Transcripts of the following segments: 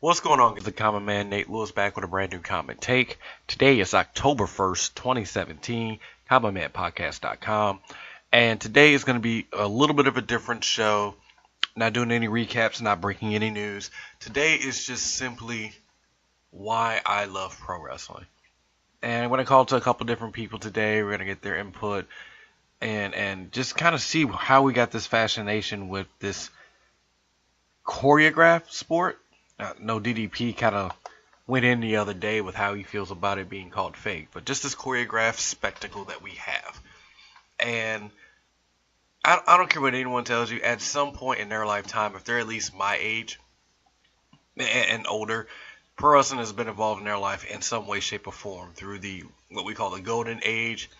What's going on? The Common Man Nate Lewis back with a brand new Common Take. Today is October 1st, 2017, CommonManPodcast.com. And today is going to be a little bit of a different show. Not doing any recaps, not breaking any news. Today is just simply why I love pro wrestling. And I'm going to call to a couple different people today. We're going to get their input and just kind of see how we got this fascination with this choreographed sport. No, DDP kind of went in the other day with how he feels about it being called fake, but just this choreographed spectacle that we have. And I don't care what anyone tells you, at some point in their lifetime, if they're at least my age and older, pro wrestling has been involved in their life in some way, shape, or form through the what we call the golden age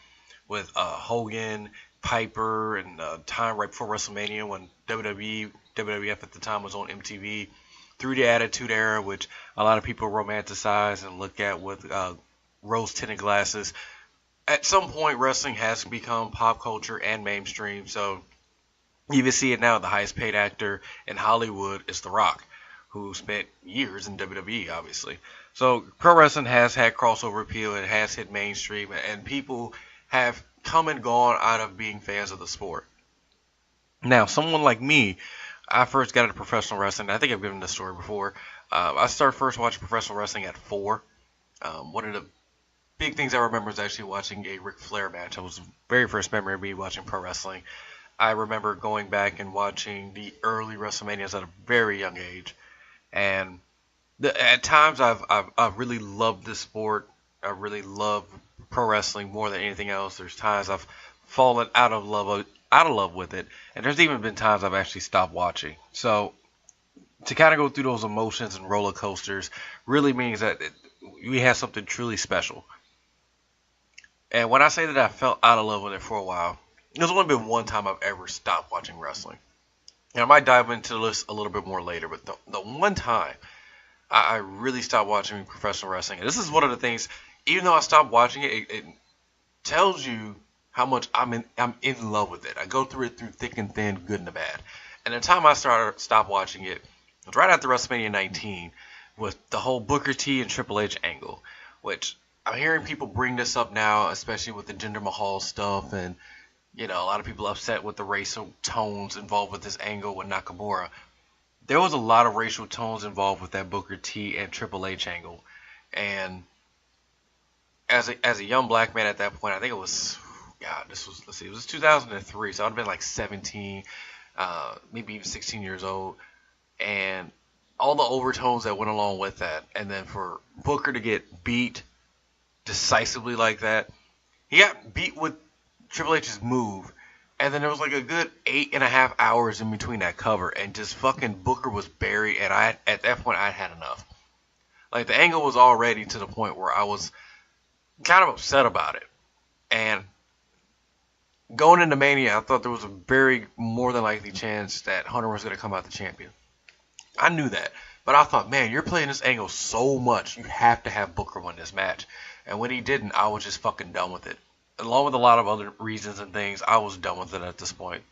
with Hogan, Piper, and time right before WrestleMania when WWF at the time was on MTV, through the Attitude Era, which a lot of people romanticize and look at with rose-tinted glasses. At some point, wrestling has become pop culture and mainstream, so you even see it now. The highest-paid actor in Hollywood is The Rock, who spent years in WWE, obviously. So pro wrestling has had crossover appeal, it has hit mainstream, and people have come and gone out of being fans of the sport. Now, someone like me, I first got into professional wrestling. I think I've given this story before. I started first watching professional wrestling at 4. One of the big things I remember is actually watching a Ric Flair match. It was the very first memory of me watching pro wrestling. I remember going back and watching the early WrestleManias at a very young age, and at times I've really loved this sport. I really love pro wrestling more than anything else. There's times I've fallen out of love with it, and there's even been times I've actually stopped watching. So to kind of go through those emotions and roller coasters really means that we have something truly special. And when I say that I felt out of love with it for a while, there's only been one time I've ever stopped watching wrestling. And I might dive into this a little bit more later, but the one time I really stopped watching professional wrestling, and this is one of the things, even though I stopped watching it, it tells you how much I'm in love with it. I go through it through thick and thin, good and the bad. And the time I stopped watching it was right after WrestleMania 19 with the whole Booker T and Triple H angle, which I'm hearing people bring this up now, especially with the Jinder Mahal stuff, and a lot of people upset with the racial tones involved with this angle with Nakamura. There was a lot of racial tones involved with that Booker T and Triple H angle, and as a young black man at that point, I think it was, God, this was, let's see, it was 2003, so I'd have been like 17, maybe even 16 years old, and all the overtones that went along with that, and then for Booker to get beat decisively like that, he got beat with Triple H's move, and then there was like a good 8.5 hours in between that cover, and just fucking Booker was buried, and at that point I had enough. Like the angle was already to the point where I was kind of upset about it, and going into Mania, I thought there was a very more than likely chance that Hunter was going to come out the champion. I knew that, but I thought, man, you're playing this angle so much, you have to have Booker win this match. And when he didn't, I was just fucking done with it. Along with a lot of other reasons and things, I was done with it at this point.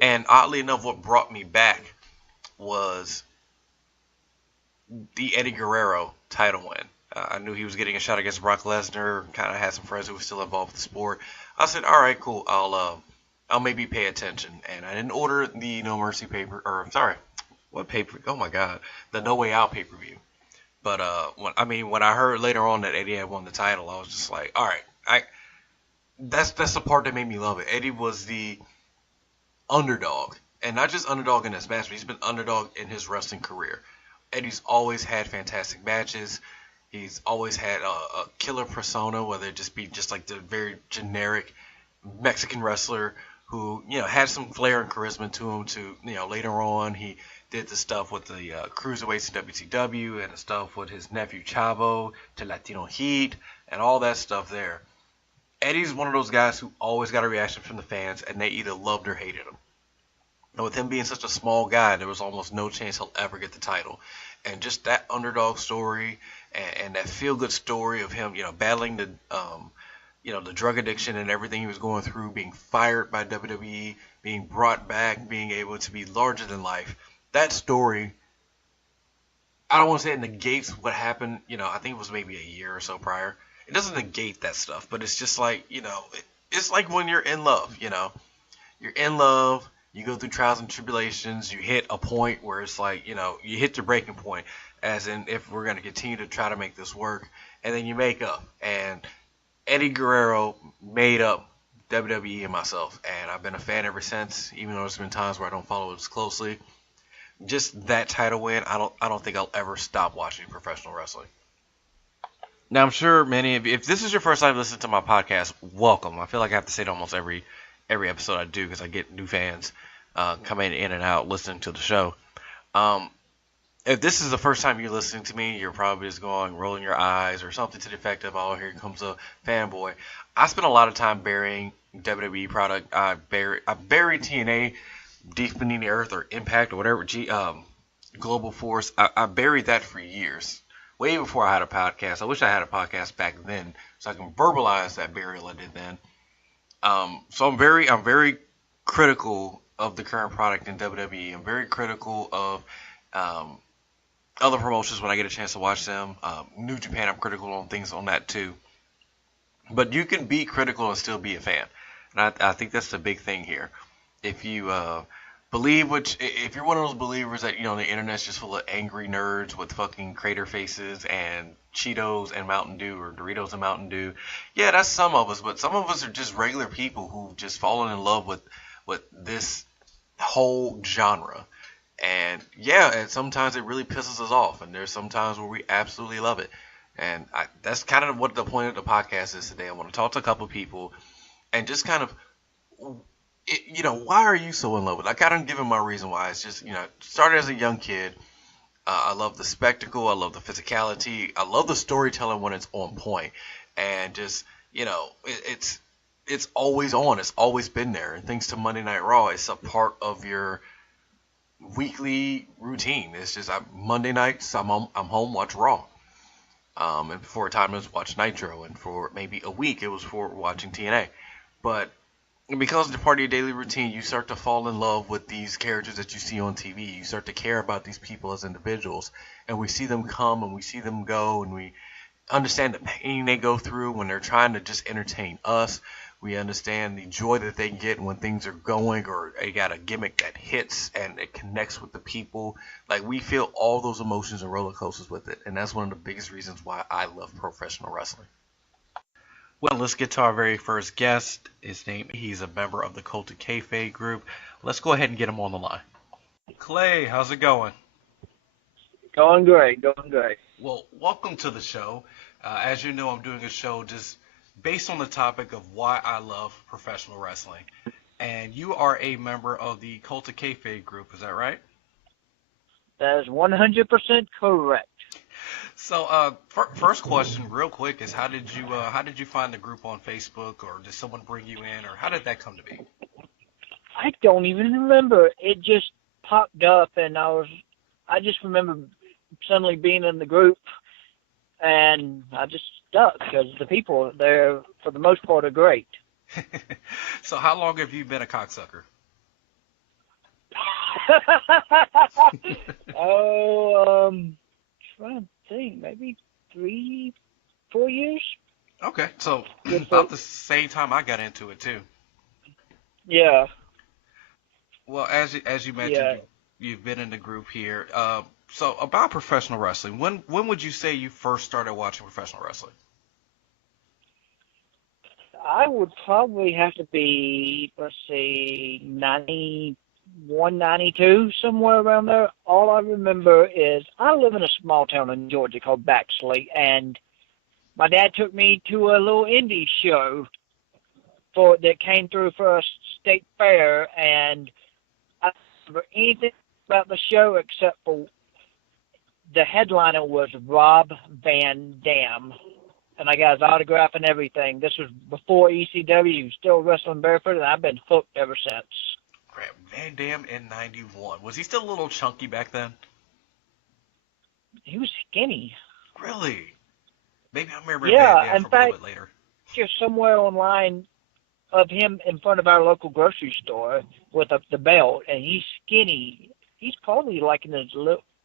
And oddly enough, what brought me back was the Eddie Guerrero title win. I knew he was getting a shot against Brock Lesnar. Kind of had some friends who were still involved with the sport. I said, all right, cool. I'll maybe pay attention. And I didn't order the No Mercy paper, or I'm sorry, what paper? Oh my God, the No Way Out pay-per-view. But when I heard later on that Eddie had won the title, I was just like, all right, that's the part that made me love it. Eddie was the underdog, and not just underdog in this match, but he's been underdog in his wrestling career. Eddie's always had fantastic matches. He's always had a killer persona, whether it just be just like the very generic Mexican wrestler who had some flair and charisma to him. Later on he did the stuff with the cruiserweights in WCW and the stuff with his nephew Chavo to Latino Heat and all that stuff there. Eddie's one of those guys who always got a reaction from the fans, and they either loved or hated him. And with him being such a small guy, there was almost no chance he'll ever get the title. And just that underdog story and that feel-good story of him, battling the drug addiction and everything he was going through, being fired by WWE, being brought back, being able to be larger than life. That story I don't want to say it negates what happened. I think it was maybe a year or so prior. It doesn't negate that stuff, but it's just like it's like when you're in love. You're in love. You go through trials and tribulations. You hit a point where it's like you hit your breaking point, as in if we're gonna continue to try to make this work, and then you make up. And Eddie Guerrero made up WWE and myself, and I've been a fan ever since. Even though there's been times where I don't follow it as closely. Just that title win, I don't think I'll ever stop watching professional wrestling. Now I'm sure many of you, if this is your first time listening to my podcast, welcome. I feel like I have to say it almost every episode I do because I get new fans coming in and out listening to the show. If this is the first time you're listening to me, you're probably just rolling your eyes or something to the effect of, oh, here comes a fanboy. I spent a lot of time burying WWE product. I buried TNA deep beneath the earth or Impact or whatever, Global Force. I buried that for years, way before I had a podcast. I wish I had a podcast back then so I can verbalize that burial I did then. So I'm very critical of the current product in WWE. I'm very critical of other promotions when I get a chance to watch them. New Japan, I'm critical on things on that too. But you can be critical and still be a fan, and I think that's the big thing here. If you if you're one of those believers that the internet's just full of angry nerds with fucking crater faces and Cheetos and Mountain Dew or Doritos and Mountain Dew, yeah, that's some of us. But some of us are just regular people who've just fallen in love with this whole genre. And yeah, and sometimes it really pisses us off, and there's some times where we absolutely love it. And that's kind of what the point of the podcast is today. I want to talk to a couple of people and just kind of, why are you so in love with it? I kind of give him my reason why. It's just, started as a young kid. I love the spectacle. I love the physicality. I love the storytelling when it's on point. And just, it's always on. It's always been there. And thanks to Monday Night Raw, it's a part of your weekly routine. It's just Monday nights, I'm home, watch Raw. And for a time it was watch Nitro, and for maybe a week it was for watching TNA. But because it's a part of your daily routine, you start to fall in love with these characters that you see on TV. You start to care about these people as individuals, and we see them come and we see them go, and we understand the pain they go through when they're trying to just entertain us. We understand the joy that they get when things are going or they got a gimmick that hits and it connects with the people. Like, we feel all those emotions and roller coasters with it. And that's one of the biggest reasons why I love professional wrestling. Well, let's get to our very first guest. He's a member of the Cult of Kayfabe group. Let's go ahead and get him on the line. Clay, how's it going? Going great. Well, welcome to the show. As you know, I'm doing a show just based on the topic of why I love professional wrestling. And you are a member of the Cult of Kayfabe group, is that right? That is 100% correct. So, first question, real quick, is how did you find the group on Facebook, or did someone bring you in, or how did that come to be? I don't even remember. It just popped up, and I just remember suddenly being in the group, and I just stuck because the people there, for the most part, are great. So how long have you been a cocksucker? Trying to think, maybe 3-4 years. Okay, so about the same time I got into it too. Yeah. Well, as you mentioned, you've been in the group here. So about professional wrestling, when would you say you first started watching professional wrestling? I would probably have to be, 91, 92, somewhere around there. All I remember is I live in a small town in Georgia called Baxley, and my dad took me to a little indie show that came through for a state fair, and I don't remember anything about the show except for the headliner was Rob Van Dam, and I got his autograph and everything. This was before ECW, still wrestling barefoot, and I've been hooked ever since. Van Dam in 91. Was he still a little chunky back then? He was skinny. Really? Maybe I remember Van Dam from a little bit later. Just somewhere online of him in front of our local grocery store with the belt, and he's skinny. He's probably like in his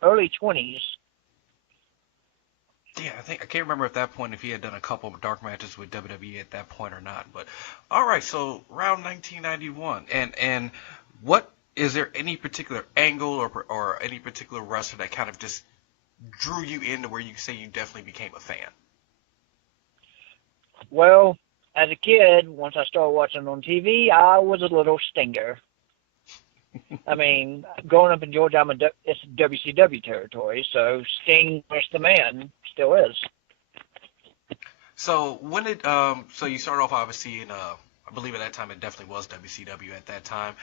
early 20s. Yeah, I can't remember at that point if he had done a couple of dark matches with WWE at that point or not. But all right, so around 1991, and what is there any particular angle or any particular wrestler that kind of just drew you into where you say you definitely became a fan? Well, as a kid, once I started watching on TV, I was a little stinger. I mean, growing up in Georgia, it's WCW territory, so Sting was the man, still is. So when did so you started off obviously in I believe at that time it definitely was WCW at that time.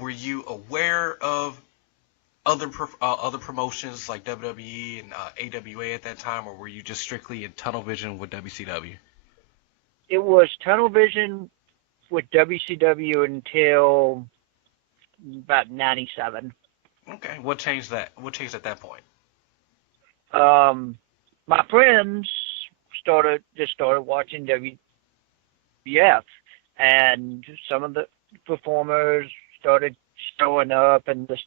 Were you aware of other promotions like WWE and AWA at that time, or were you just strictly in tunnel vision with WCW? It was tunnel vision with WCW until about 97. Okay, what changed that? What changed at that point? My friends started watching WWF, and some of the performers started showing up, and just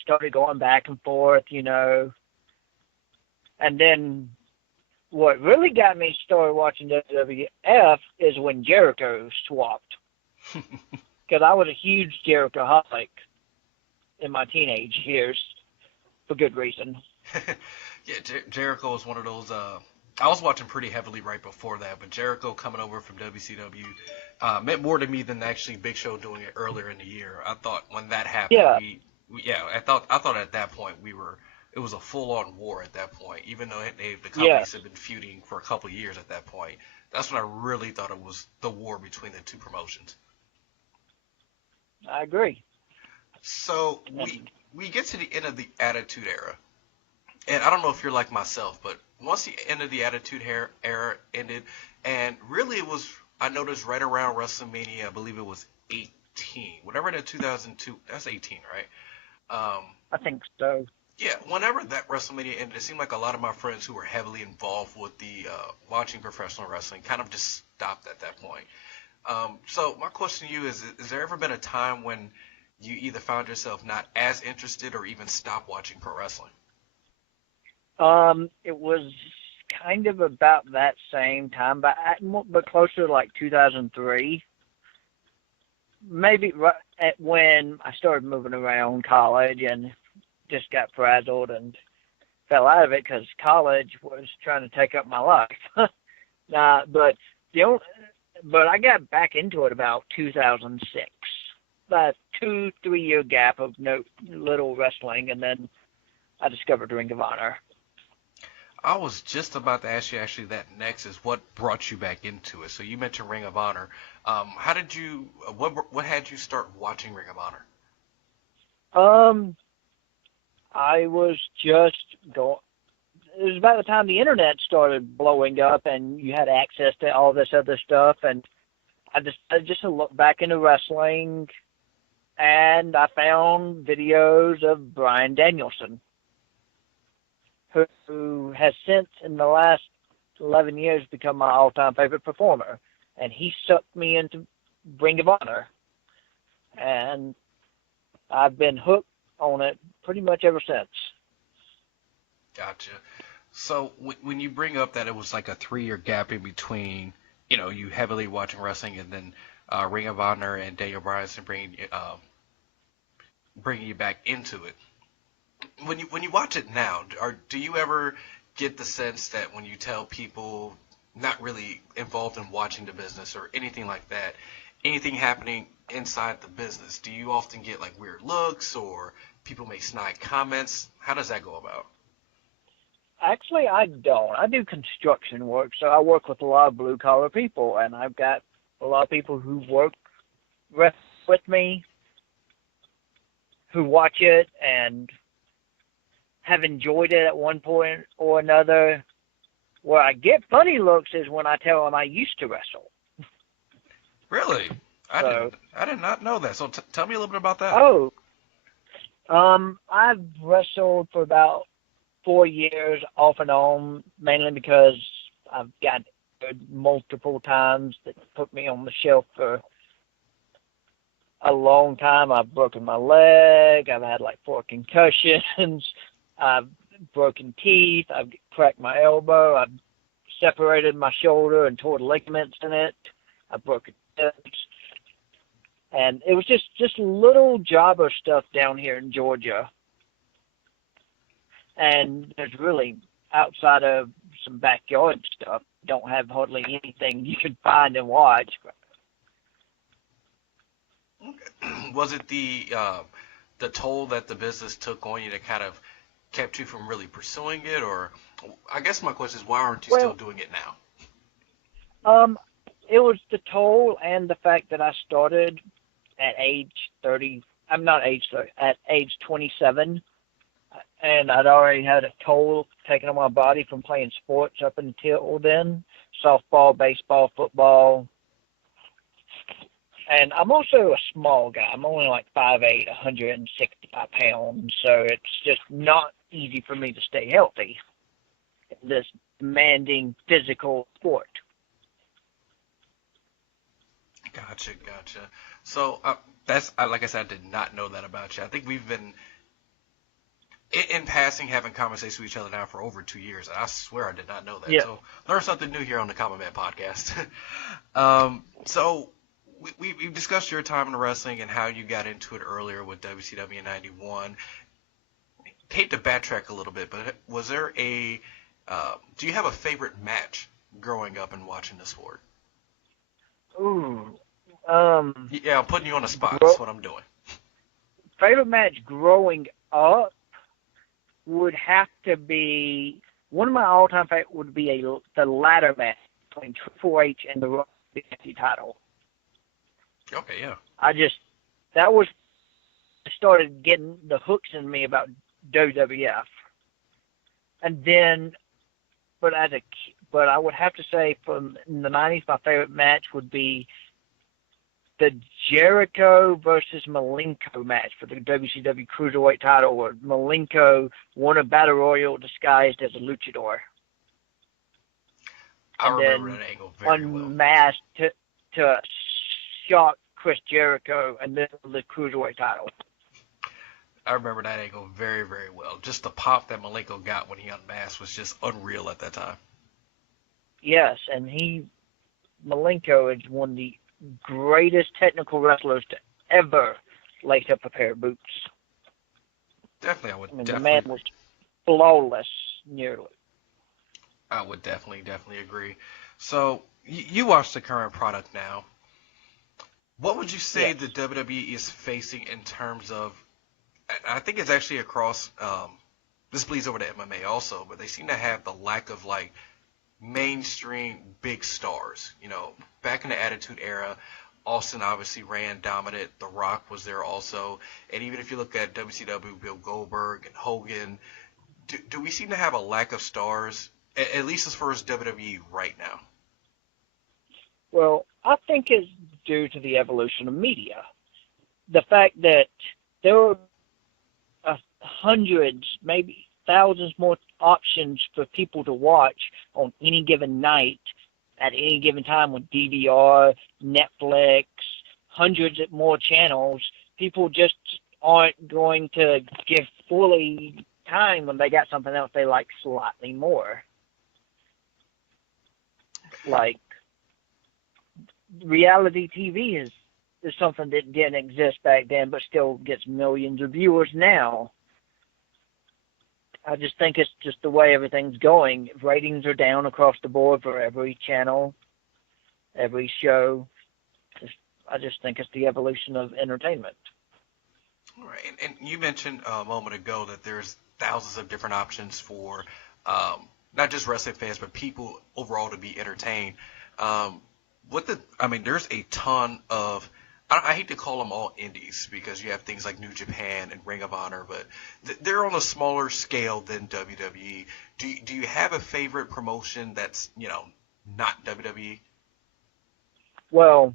started going back and forth, And then what really got me started watching WWF is when Jericho swapped, because I was a huge Jericho-holic in my teenage years for good reason. Yeah, Jericho was one of those. I was watching pretty heavily right before that, but Jericho coming over from WCW meant more to me than actually Big Show doing it earlier in the year. I thought when that happened, Yeah, yeah, I thought at that point it was a full-on war at that point. Even though the yeah, companies had been feuding for a couple of years at that point, that's when I really thought it was the war between the two promotions. I agree. So And we get to the end of the Attitude Era, and I don't know if you're like myself, but once the end of the Era ended, and really it was, I noticed right around WrestleMania, I believe it was 18, whatever that 2002, that's 18, right? I think so. Yeah, whenever that WrestleMania ended, it seemed like a lot of my friends who were heavily involved with the watching professional wrestling kind of just stopped at that point. So my question to you is there ever been a time when you either found yourself not as interested or even stopped watching pro wrestling? It was kind of about that same time, but closer to like 2003. Maybe right at when I started moving around college and just got frazzled and fell out of it because college was trying to take up my life. But the only, but I got back into it about 2006. That 2 3 year gap of no little wrestling, and then I discovered Ring of Honor. I was just about to ask you actually that next is what brought you back into it. So you mentioned Ring of Honor. How did you what had you start watching Ring of Honor? Um, I was just going. It was about the time the internet started blowing up, and you had access to all this other stuff, and I just looked back into wrestling, and I found videos of Bryan Danielson, who has since, in the last 11 years, become my all-time favorite performer. And he sucked me into Ring of Honor. And I've been hooked on it pretty much ever since. Gotcha. So when you bring up that it was like a 3 year gap in between, you heavily watching wrestling and then Ring of Honor and Daniel Bryanson bringing you back into it. When you watch it now, do you ever get the sense that when you tell people not really involved in watching the business or anything like that, anything happening inside the business, do you often get like weird looks or people make snide comments? How does that go about? Actually, I don't. I do construction work, so I work with a lot of blue-collar people, and I've got a lot of people who work with me, who watch it, and have enjoyed it at one point or another. Where I get funny looks is when I tell them I used to wrestle. Really? So, I did not know that. So tell me a little bit about that. oh, I've wrestled for about 4 years off and on, mainly because I've got injured multiple times that put me on the shelf for a long time. I've broken my leg. I've had like 4 concussions. I've broken teeth. I've cracked my elbow. I've separated my shoulder and tore the ligaments in it. I've broken ribs. And it was just little jobber stuff down here in Georgia. And there's really, outside of some backyard stuff, don't have hardly anything you can find and watch. Was it the toll that the business took on you that kind of kept you from really pursuing it, or I guess my question is why aren't you still Well, doing it now? um, it was the toll and the fact that I started at age 30. I'm not age 30, at age 27, and I'd already had a toll taken on my body from playing sports up until then, softball, baseball, football. And I'm also a small guy. I'm only like 5'8", 165 pounds, so it's just not easy for me to stay healthy in this demanding physical sport. Gotcha, gotcha. So like I said, I did not know that about you. I think we've been in passing having conversations with each other now for over 2 years, and I swear I did not know that. Yeah, So learn something new here on the Common Man podcast. So we've discussed your time in wrestling and how you got into it earlier with WCW in '91. Hate to backtrack a little bit, but was there do you have a favorite match growing up and watching the sport? ooh. Um, Yeah, I'm putting you on the spot. That's gro- what I'm doing. Favorite match growing up would have to be one of my all-time favorite would be the ladder match between Triple H and the Rock title. Okay, yeah. I just that was started getting the hooks in me about WWF, and then but I would have to say from in the '90s my favorite match would be the Jericho versus Malenko match for the WCW Cruiserweight title, where Malenko won a battle royal disguised as a luchador, I and remember then that angle very well. unmasked to shock Chris Jericho and then the Cruiserweight title. I remember that angle very, very well. Just the pop that Malenko got when he unmasked was just unreal at that time. Yes, and Malenko is one of the greatest technical wrestlers to ever lace up a pair of boots. Definitely, I mean, the man was flawless, nearly. I would definitely agree. So you watch the current product now. What would you say Yes. the WWE is facing in terms of? I think it's actually across. This bleeds over to MMA also, but they seem to have the lack of like mainstream big stars. You know, back in the Attitude Era, Austin obviously ran dominant. The Rock was there also, and even if you look at WCW, Bill Goldberg and Hogan, do we seem to have a lack of stars, at least as far as WWE right now? Well, I think it's due to the evolution of media. The fact that there are hundreds, maybe thousands more options for people to watch on any given night at any given time with DVR, Netflix, hundreds of more channels. People just aren't going to give fully time when they got something else they like slightly more. Like reality TV is something that didn't exist back then, but still gets millions of viewers now. I just think it's just the way everything's going. Ratings are down across the board for every channel, every show. I just think it's the evolution of entertainment. All right, and you mentioned a moment ago that there's thousands of different options for not just wrestling fans, but people overall to be entertained. Um, there's a ton of. I hate to call them all indies because you have things like New Japan and Ring of Honor, but they're on a smaller scale than WWE. Do you have a favorite promotion that's not WWE? Well,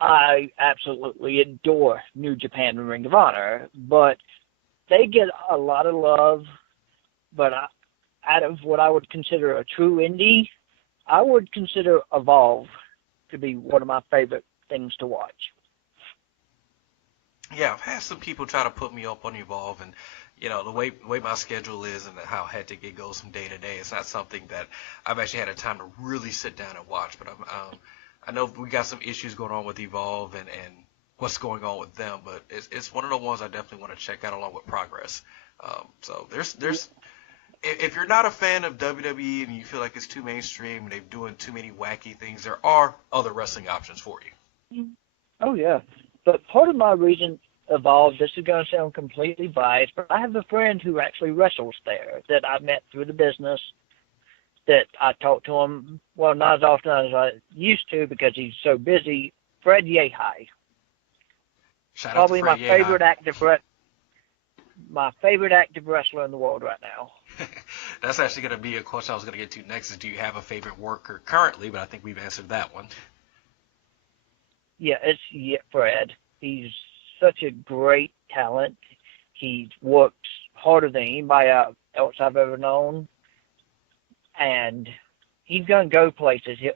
I absolutely adore New Japan and Ring of Honor, but they get a lot of love. But out of what I would consider a true indie, I would consider Evolve to be one of my favorite things to watch. Yeah, I've had some people try to put me up on Evolve, and the way my schedule is and how hectic it goes from day to day, it's not something that I've actually had a time to really sit down and watch. But I know we got some issues going on with Evolve and what's going on with them, but it's one of the ones I definitely want to check out along with Progress. So there's if you're not a fan of WWE and you feel like it's too mainstream and they're doing too many wacky things, there are other wrestling options for you. Oh yeah, but part of my reason Evolve, this is going to sound completely biased, but I have a friend who actually wrestles there that I met through the business. That I talk to him, well, not as often as I used to because he's so busy. Fred Yehai, Shout out to probably Fred Yehi. my favorite active wrestler in the world right now. That's actually going to be a question I was going to get to next. Is do you have a favorite worker currently? But I think we've answered that one. Yeah, Fred. He's such a great talent. He works harder than anybody else I've ever known, and he's going to go places. He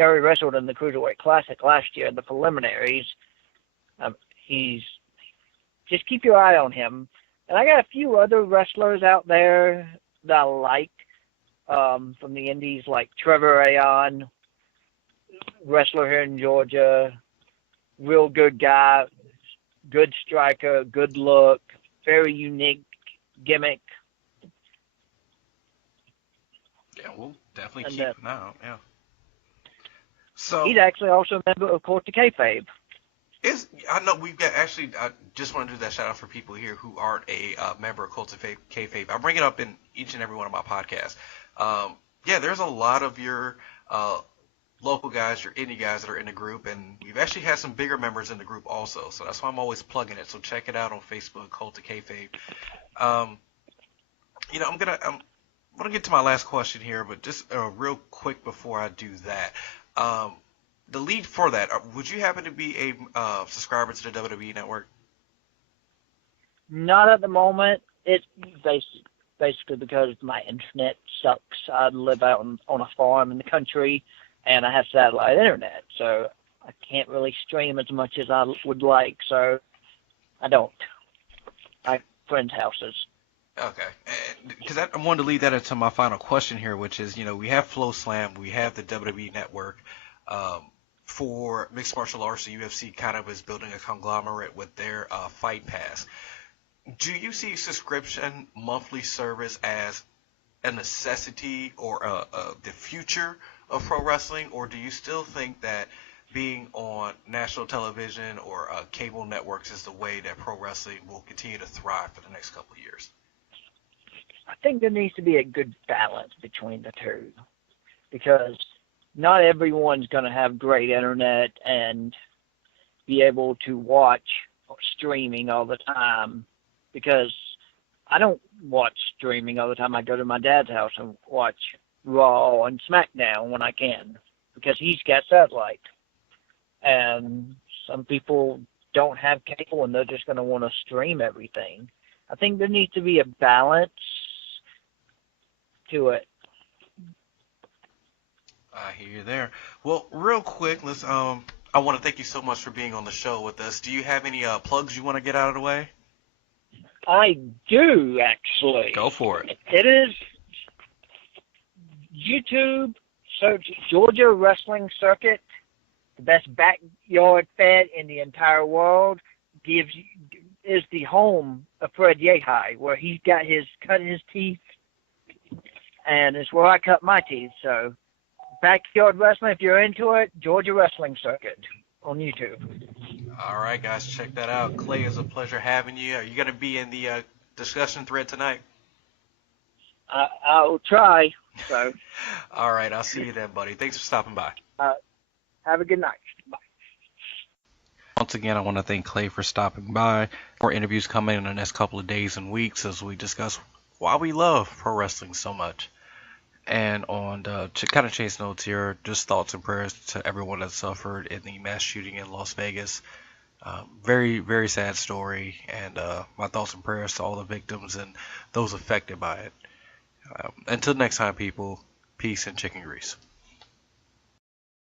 already wrestled in the Cruiserweight Classic last year in the preliminaries. He's just keep your eye on him. And I got a few other wrestlers out there that I like from the indies, like Trevor Aon, wrestler here in Georgia, real good guy, good striker, good look, very unique gimmick. Yeah, we'll definitely And keep an eye out. Yeah. So he's actually also a member of Court to Kayfabe. I know we've got actually. I just want to do that shout out for people here who aren't a member of Cult of Kayfabe. I bring it up in each and every one of my podcasts. Yeah, there's a lot of your local guys, your indie guys that are in the group, and we've actually had some bigger members in the group also. So that's why I'm always plugging it. So check it out on Facebook, Cult of Kayfabe. I'm gonna get to my last question here, but just real quick before I do that. The lead for that, would you happen to be a subscriber to the WWE Network? Not at the moment. It's basically because my internet sucks. I live out on a farm in the country, and I have satellite internet, so I can't really stream as much as I would like, so I don't. I have friends' houses. Okay, because I wanted to lead that into my final question here, which is, we have Flow Slam, we have the WWE Network. For mixed martial arts, the UFC kind of is building a conglomerate with their Fight Pass. Do you see subscription monthly service as a necessity or the future of pro wrestling, or do you still think that being on national television or cable networks is the way that pro wrestling will continue to thrive for the next couple of years? I think there needs to be a good balance between the two, because not everyone's going to have great internet and be able to watch streaming all the time, because I don't watch streaming all the time. I go to my dad's house and watch Raw and SmackDown when I can, because he's got satellite. And some people don't have cable and they're just going to want to stream everything. I think there needs to be a balance to it. I hear you there. Well, real quick, I want to thank you so much for being on the show with us. Do you have any plugs you want to get out of the way? I do, actually. Go for it. It is YouTube, search Georgia Wrestling Circuit, the best backyard fed in the entire world. Is the home of Fred Yehai, where he's got cut his teeth, and it's where I cut my teeth. So, backyard wrestling, if you're into it, Georgia Wrestling Circuit on YouTube. All right, guys, check that out. Clay, it's a pleasure having you. Are you going to be in the discussion thread tonight? I'll try. So. All right, I'll see you then, buddy. Thanks for stopping by. Have a good night. Bye. Once again, I want to thank Clay for stopping by. More interviews coming in the next couple of days and weeks as we discuss why we love pro wrestling so much. And on to kind of chase notes here, just thoughts and prayers to everyone that suffered in the mass shooting in Las Vegas. Very, very sad story, and my thoughts and prayers to all the victims and those affected by it. Until next time, people, peace and chicken grease.